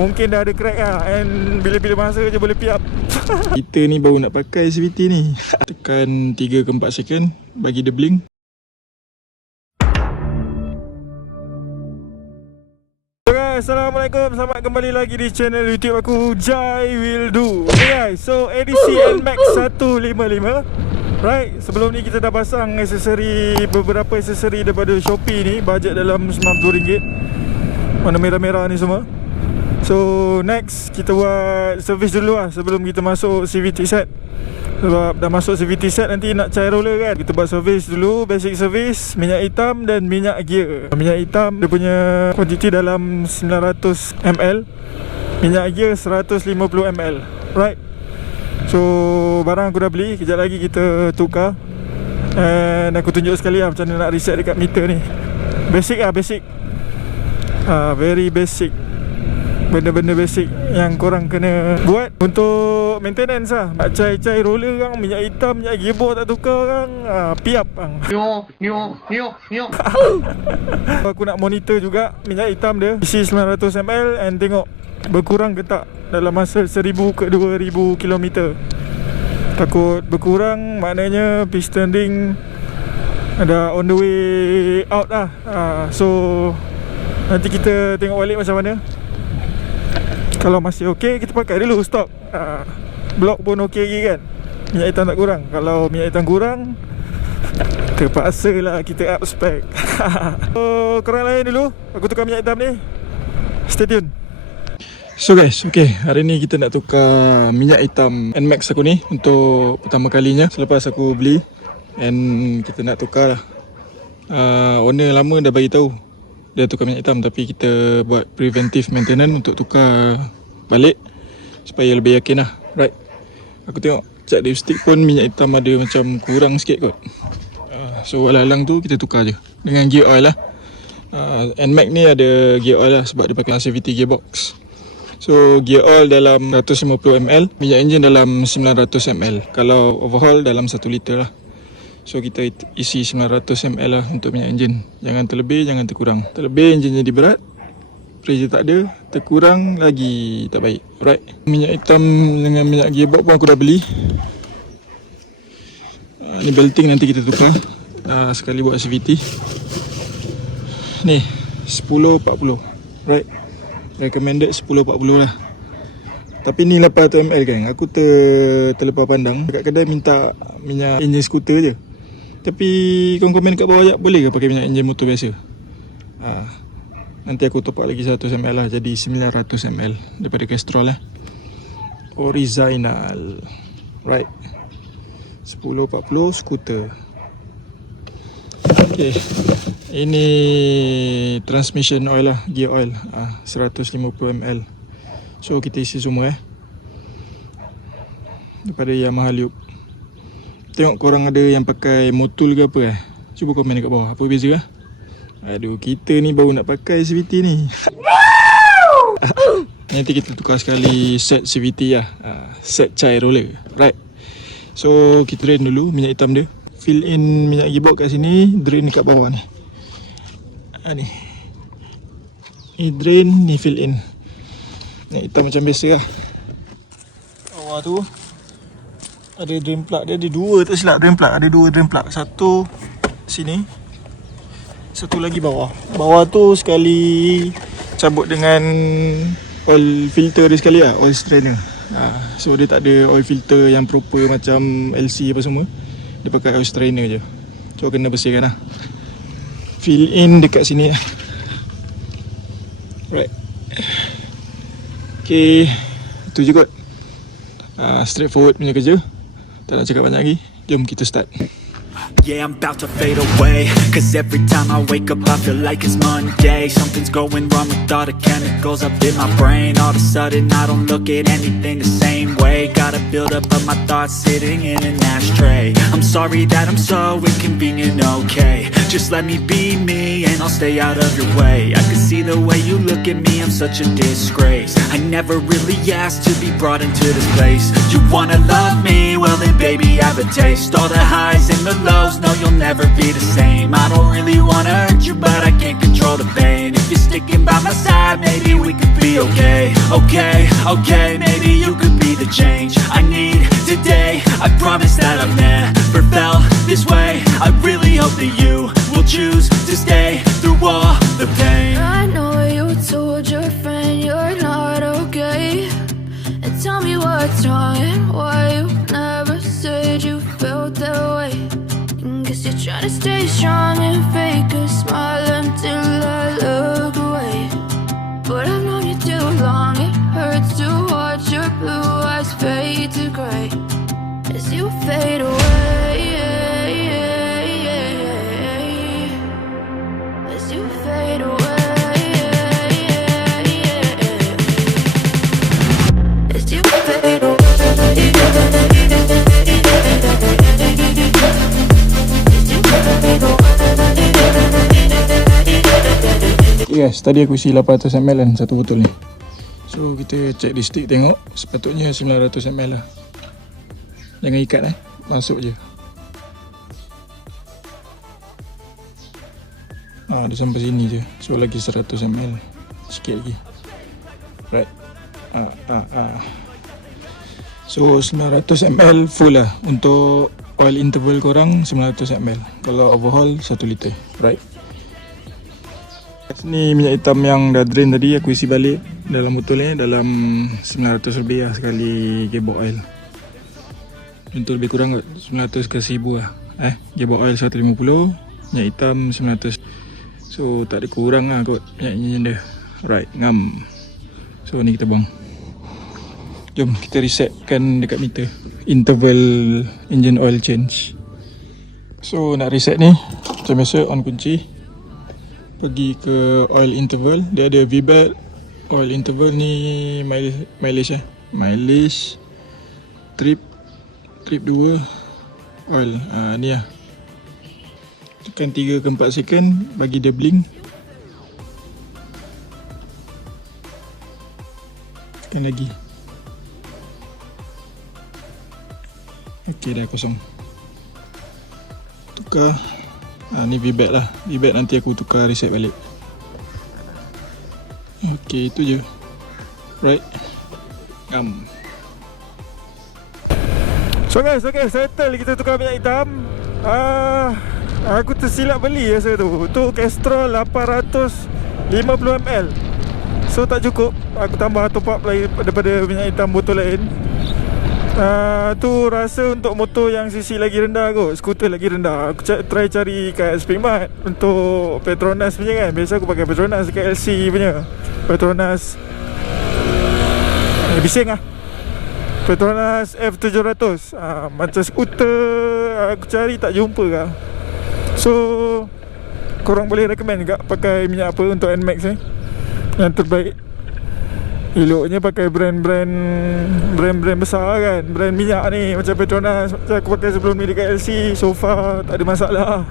Mungkin dah ada crack lah, and bila-bila masa je boleh piap. Kita ni baru nak pakai CVT ni. Tekan 3 ke 4 second, bagi dia blink. Assalamualaikum, selamat kembali lagi di channel YouTube aku, Jai Will Do. Okay guys, so ADC NMAX 155. Right, sebelum ni kita dah pasang beberapa aksesori daripada Shopee ni, bajet dalam RM90. Warna merah-merah ni semua. So next kita buat servis dulu lah sebelum kita masuk CVT set. Sebab dah masuk CVT set nanti nak cair roller kan. Kita buat servis dulu, basic servis, minyak hitam dan minyak gear. Minyak hitam dia punya kuantiti dalam 900ml, minyak gear 150ml. Right, so barang aku dah beli, kejap lagi kita tukar. And aku tunjuk sekali lah macam mana nak reset dekat meter ni. Basic lah, basic, very basic. Benda-benda basic yang korang kena buat untuk maintenance lah. Nak cair-cair roller kan, minyak hitam, minyak gearbox tak tukar kan, piap kan. Aku nak monitor juga minyak hitam dia isi 900ml and tengok berkurang ke tak dalam masa 1000 ke 2000 km. Takut berkurang, maknanya piston ring ada on the way out lah. So nanti kita tengok balik macam mana. Kalau masih okey, kita pakai dulu, stop. Blok pun okey lagi kan, minyak hitam tak kurang. Kalau minyak hitam kurang, terpaksa lah kita up spec. So korang layan dulu, aku tukar minyak hitam ni. Stay tune. So guys, okay, hari ni kita nak tukar minyak hitam NMAX aku ni untuk pertama kalinya selepas aku beli. And kita nak tukar lah. Owner lama dah bagi tahu dia tukar minyak hitam, tapi kita buat preventive maintenance untuk tukar balik supaya lebih yakin lah. Right, aku tengok cat lipstick pun minyak hitam ada macam kurang sikit kot. So alang-alang tu kita tukar je dengan gear oil lah. NMAX ni ada gear oil lah sebab dia pakai CVT gearbox. So gear oil dalam 150ml, minyak enjin dalam 900ml. Kalau overhaul dalam 1 liter lah. So kita isi 900ml lah untuk minyak enjin. Jangan terlebih, jangan terkurang. Terlebih enjin jadi berat, pressure tak ada, terkurang lagi tak baik. Right, minyak hitam dengan minyak gearbox pun aku dah beli. Ni belting nanti kita tukar sekali buat CVT. Ni 1040. Right, recommended 1040 lah. Tapi ni 800ml kan. Aku terlepas pandang dekat kedai minta minyak enjin skuter je. Tapi korang komen kat bawah ajak, boleh ke pakai minyak enjin motor biasa? Nanti aku top up lagi 100ml lah, jadi 900ml daripada Castrol lah. Original. Right, 1040 skuter. Okay, ini transmission oil lah, gear oil, 150ml. So kita isi semua daripada Yamaha Loop. Tengok korang ada yang pakai Motul ke apa Cuba komen dekat bawah, apa beza lah. Aduh, kita ni baru nak pakai CVT ni. Nanti kita tukar sekali set CVT lah, set cair roller. Right, so kita drain dulu minyak hitam dia. Fill in minyak gearbox kat sini, drain dekat bawah ni. Ni drain, ni fill in. Minyak hitam macam biasa lah. Bawah tu ada drain plug, dia ada dua, tak silap, drain plug. Ada dua drain plug, satu sini, satu lagi bawah. Bawah tu sekali cabut dengan oil filter dia sekali lah, oil strainer. So dia tak ada oil filter yang proper macam LC apa semua. Dia pakai oil strainer je. So kena bersihkan lah. Fill in dekat sini lah. Right, okay, itu je kot. Straightforward punya kerja. Tak nak cakap banyak lagi, jom kita start. Yeah, I'm about to fade away, cause every time I wake up I feel like it's Monday. Something's going wrong with all the chemicals up in my brain. All of a sudden I don't look at anything the same way. Gotta build up of my thoughts sitting in an ashtray. I'm sorry that I'm so inconvenient, okay. Just let me be me and I'll stay out of your way. I can see the way you look at me, I'm such a disgrace. I never really asked to be brought into this place. You wanna love me? Well then baby I have a taste. All the highs and the lows, no you'll never be the same. I don't really wanna hurt you but I can't control the pain. If you're sticking by my side, maybe we could be okay. Okay, maybe you could be the change I need today. I promise that I've never felt this way. I really hope that you will choose to stay through all the pain. I know you told your friend you're not okay, and tell me what's wrong and why you never said you felt that way. Guess you're trying to stay strong and fake a smile until I look away. But I've known you too long, it hurts to watch your blue eyes fade to grey as you fade away. As you fade away. As you fade away. Guys, tadi aku isi 800 ml kan satu botol ni. So kita check di stick tengok, sepatutnya 900 ml lah. Jangan ikat masuk je. Dia sampai sini je. So lagi 100 ml. Sikit lagi. Right. So 900 ml full lah. Untuk oil interval korang 900 ml. Kalau overhaul 1 liter. Right. Ni minyak hitam yang dah drain tadi aku isi balik dalam botol ni, dalam 900 lebih lah sekali gearbox oil. Untuk lebih kurang 900 ke 1000 lah. Gearbox oil 150, minyak hitam 900. So tak ada kurang lah kot minyaknya dia. Right, ngam. So ni kita buang. Jom kita resetkan dekat meter interval engine oil change. So nak reset ni macam biasa, on kunci, pergi ke oil interval. Dia ada VBEL oil interval ni, mileage mileage, trip 2 oil. Ni lah, tekan 3 ke 4 second, bagi dia blink. Tekan lagi. Ok, dah kosong. Tukar. Ni VBEL lah. VBEL nanti aku tukar reset balik. Ok, itu je. Right. So guys, okay, settle kita tukar minyak hitam. Aku tersilap beli rasa tu. Tu Castrol 850 ml. So tak cukup. Aku tambah top up lagi daripada minyak hitam botol lain. Tu rasa untuk motor yang CC lagi rendah kot, skuter lagi rendah. Aku try cari kat Speedmart untuk Petronas punya kan. Biasa aku pakai Petronas dekat LC punya. Petronas bising lah, Petronas F700. Macam skuter aku cari tak jumpa kah. So korang boleh recommend tak pakai minyak apa untuk NMAX ni yang terbaik? Eloknya pakai brand besar kan, brand minyak ni macam Petronas. Macam aku pakai sebelum ni dekat LC, so far tak ada masalah.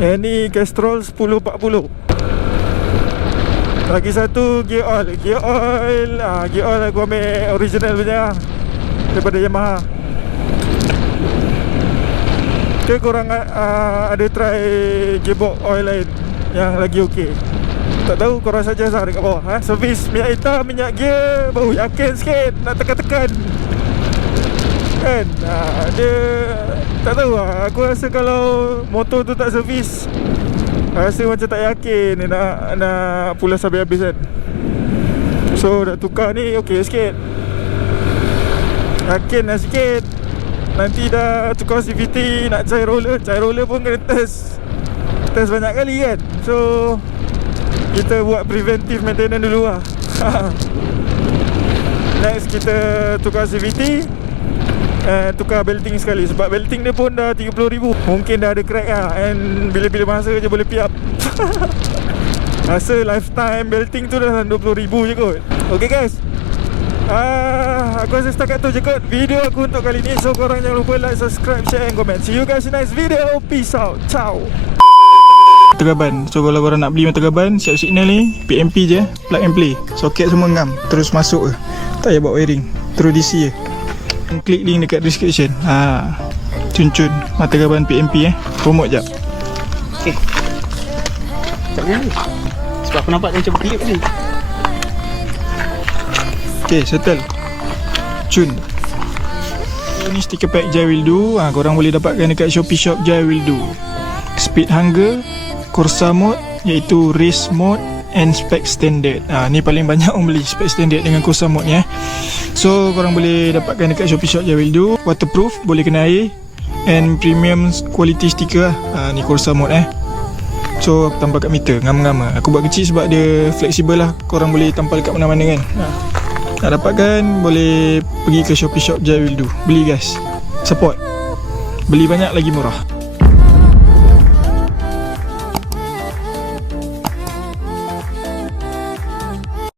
Yang ni Castrol 1040. Lagi satu gear oil. Gear oil aku ambil original punya daripada Yamaha. Ke korang ada try gearbox oil lain yang lagi okey? Tak tahu, korang saja dekat bawah. Servis minyak hitam, minyak gear, baru yakin sikit nak tekan-tekan kan. Dia tak tahu lah. Aku rasa kalau motor tu tak servis, rasa macam tak yakin nak pulas habis-habis kan. So nak tukar ni okey sikit, yakin lah sikit. Nanti dah tukar CVT, nak cair roller pun kena test banyak kali kan. So kita buat preventive maintenance dulu lah. Next kita tukar CVT, tukar belting sekali. Sebab belting dia pun dah 30,000. Mungkin dah ada crack lah, and bila-bila masa je boleh piap. Rasa lifetime belting tu dah 20,000 je kot. Okay guys, aku rasa setakat tu je kot video aku untuk kali ni. So korang jangan lupa like, subscribe, share and comment. See you guys in next video. Peace out. Ciao. mata gaban. So kalau korang nak beli mata gaban, siap signal ni, PMP je, plug and play. Soket semua ngam, terus masuk je. Tak payah buat wiring, terus DC je. Klik link dekat description. Cun-cun mata gaban PMP promote jap. Okay. Tak boleh ni. Sebab aku nampak dia macam berkelip ni. Okay, settle. Cun. Ni sticker pack Jai Will Do. Korang boleh dapatkan dekat Shopee Shop Jai Will Do. Speed Hunger, Corsa Mode, iaitu Race Mode and Spec Standard. Ni paling banyak orang beli Spec Standard dengan Corsa Mode ni. So korang boleh dapatkan dekat Shopee Shop Jai Will Do. Waterproof, boleh kena air, and premium quality sticker ni Corsa Mode So aku tampal kat meter, ngam-ngam Aku buat kecil sebab dia fleksibel lah. Korang boleh tampal kat mana-mana kan. Nak dapatkan boleh pergi ke Shopee Shop Jai Will Do. Beli guys, support. Beli banyak lagi murah.